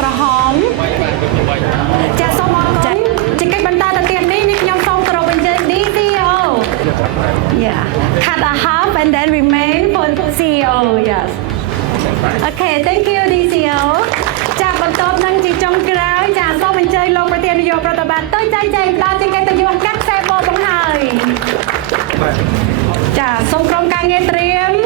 ក្រហមចាសូមអរគុណជាកិច្ចបន្តទៅទៀតនេះខ្ញុំសូមគោរពអញ្ជើញ DCO yeah cut a half and then remain for CEO yes okay thank you DCO ចាបន្ទាប់នឹងជាចុងក្រោយចាសូមអញ្ជើញលោកប្រធាននាយកប្រតិបត្តិទៅចែកចាយផ្ដល់ជាកិត្តិយសកាត់ខ្សែបបង្ហើយចាសូមក្រុមការងារត្រៀម